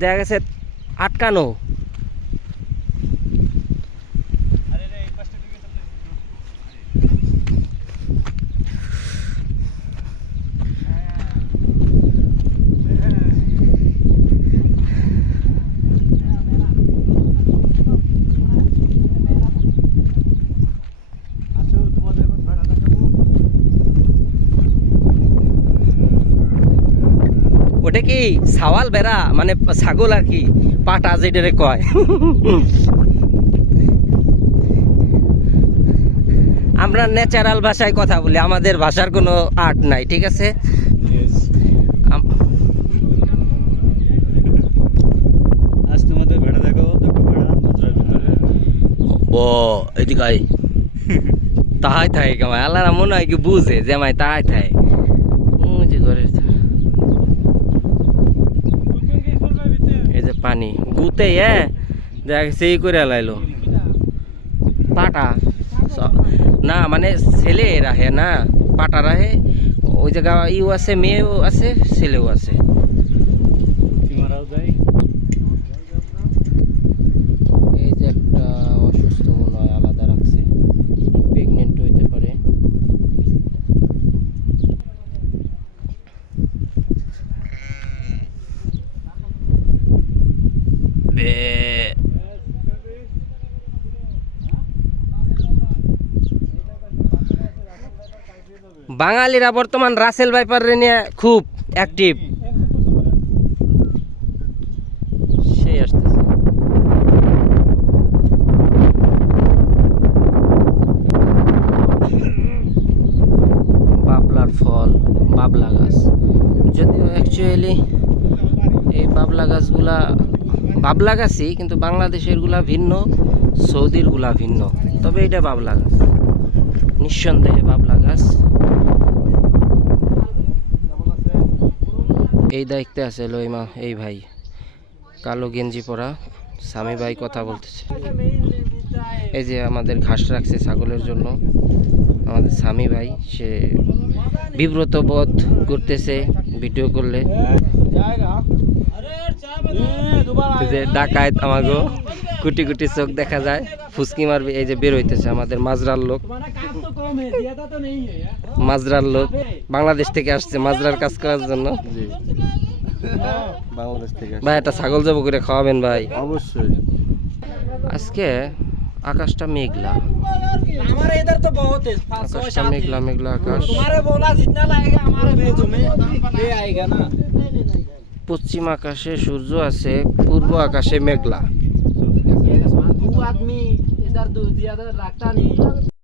দেখা গেছে আটকানো। ওটা কি সাওয়াল বেড়া মানে ছাগল আর কি? পাটা যেটারে কয়। আমরা ন্যাচারাল ভাষায় কথা বলি আমাদের ভাষার কোনো আর্ট নাই ঠিক আছে? আজ তোমাদের ভেড়া দেখো ভেড়া নজরের ভিতরে। ও এদিকে আয়। তাহাই থাকে আল্লাহ মনে হয় কি বুঝে যে আমায় তাহাই থাকে ওই যে ঘরের এই যে গুতে হ্যাঁ দেখ, সেই করে লাইলো। পাটা। না মানে ছেলে রাহে, না? পাটা রাহে। ওই জায়গা ইও আছে, মেয়েও আছে, ছেলেও আছে মারাও যায় এই যে একটা অসুস্থ মনে হয় আলাদা রাখছে প্রেগনেন্ট হইতে পারে বে বাঙালিরা বর্তমান রাসেল ভাইপার নিয়ে খুব অ্যাক্টিভ সেই আসতেছে। বাবলার ফল, বাবলা গাছ। যদিও অ্যাকচুয়ালি এই বাবলা গাছগুলা, বাবলা গাছই, কিন্তু বাংলাদেশেরগুলা ভিন্ন, সৌদিরগুলা ভিন্ন। তবে এটা বাবলা গাছ। নিঃসন্দেহে বাবলা গাছ এই দায়িত্বে আছে লইমা এই ভাই। কালো গেঞ্জি পরা স্বামী ভাই কথা বলতেছে। এই যে আমাদের ঘাস রাখছে ছাগলের জন্য। আমাদের স্বামী ভাই সে বিব্রত বোধ করতেছে ভিডিও করলে। যে ডাকায় আমাগো। কুটি কুটি চোখ দেখা যায় ফুসকি মারবে এই যে বের হইতেছে আমাদের মাজরার লোক। মাজরার লোক বাংলাদেশ থেকে আসছে মাজরার কাজ করার জন্য। ভাই একটা ছাগল জব করে খাওয়াবেন ভাই। অবশ্যই। আজকে আকাশটা মেঘলা। আকাশটা মেঘলা মেঘলা আকাশ। পশ্চিম আকাশে সূর্য আছে পূর্ব আকাশে মেঘলা। आदमी इधर दो ज्यादा लगता नहीं